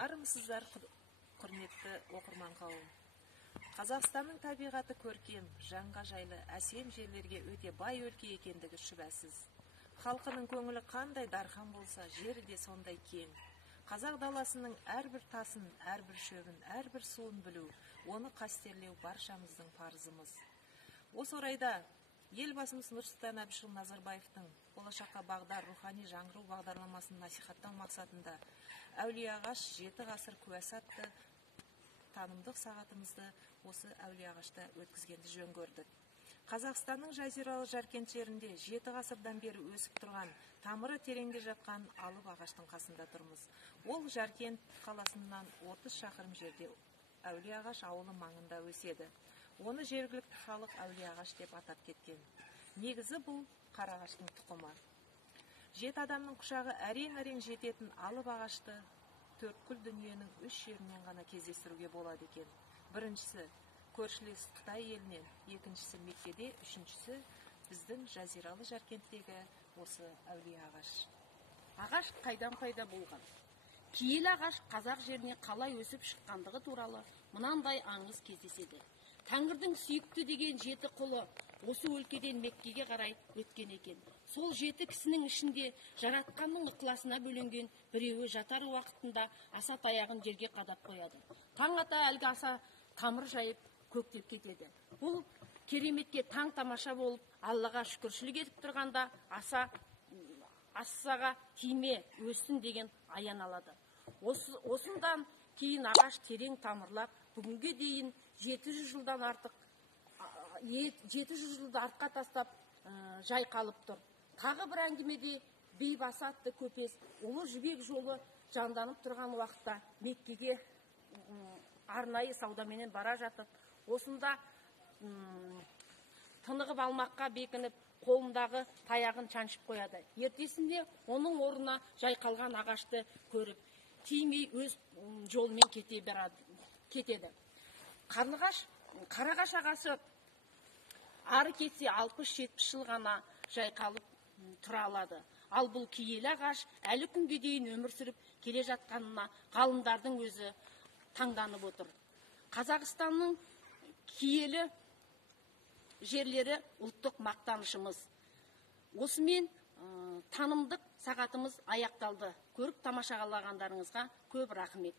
Армысыздар, құрметті оқырман қауым. Қазақстанның табиғаты көркем, жанға жайлы, әсем жерлерге өте бай өлке екендігі шүбәсіз. Халқының көңілі қандай дархан болса, жері де сондай кең. Қазақ даласының әрбір тасын, әрбір шөбін, әрбір суын білу, оны қастерлеу баршамыздың парызымыз. Осы орайда елбасымыз Нұрсұлтан Әбішұлы Назарбаевтың болашаққа бағдар рухани жаңғыру бағдарламасын насихаттау мақсатында Әулиеағаш 7 ғасыр куәсі атты танымдық сағатымызды осы Әулиеағашта өткізгенді жөн көрдік. Қазақстанның жазиралы Жаркенттерінде 7 ғасырдан бері өсіп тұрған, тамыры тереңге жатқан алып ағаштың қасында тұрмыз. Ол Жаркент қаласынан 30 шақырым жерде Әулиеағаш ауылы маңында өседі. Оны жергілікті халық Әулиеағаш деп атап кеткен. Негізі бұл қарағаштың тұқымы. 7 адамның құшағы әрең-әрең жететін алып ағашты төрткүл дүниенің 3 жерінен ғана кездестіруге болады екен. Біріншісі көршілес Қытай елінен, екіншісі Меккеде, үшіншісі біздің жазиралы Жаркенттегі осы Әулиеағаш. Ағаш қайдан пайда болған? Киелі ағаш қазақ жеріне қалай өсіп шыққандығы туралы мынандай аңыз кездеседі. Тәңірдің сүйікті деген 7 құлы осы өлкеден Меккеге қарай өткен екен. Сол 7 кісінің ішінде жаратқанның ықыласына бөленген біреуі жатар уақытында аса таяғын жерге қадап қояды. Таң ата әлгі аса тамыр жайып көктеп кетеді. Бұл кереметке таң тамаша болып, Аллаға шүкіршілік етіп тұрғанда ассаға тиме өссін деген аян алады. Осындан кейін ағаш терең тамырлап, бүгінге дейін 700 жылдан артық 700 жылды артқа тастап жайқалып тұр. Тағы бір әңгімеде Бейбасы атты көпес ұлы жібек жолы жанданып тұрған уақытта Меккеге арнайы саудаменен бара жатып, осында тынығып алмаққа бекініп, қолындағы таяғын шаншып қояды. Ертесінде оның орнына жайқалған ағашты көріп, тимей өз жолымен кетеді. Қарағаш ағасы ары кетсе 60-70 жыл ғана жайқалып тұра алады. Ал бұл киелі ағаш әлі күнге дейін өмір сүріп келе жатқанына ғалымдардың өзі таңданып отыр. Қазақстанның киелі жерлері ұлттық мақтанышымыз. Осымен танымдық сағатымыз аяқталды. Көріп тамашалағандарыңызға көп рахмет.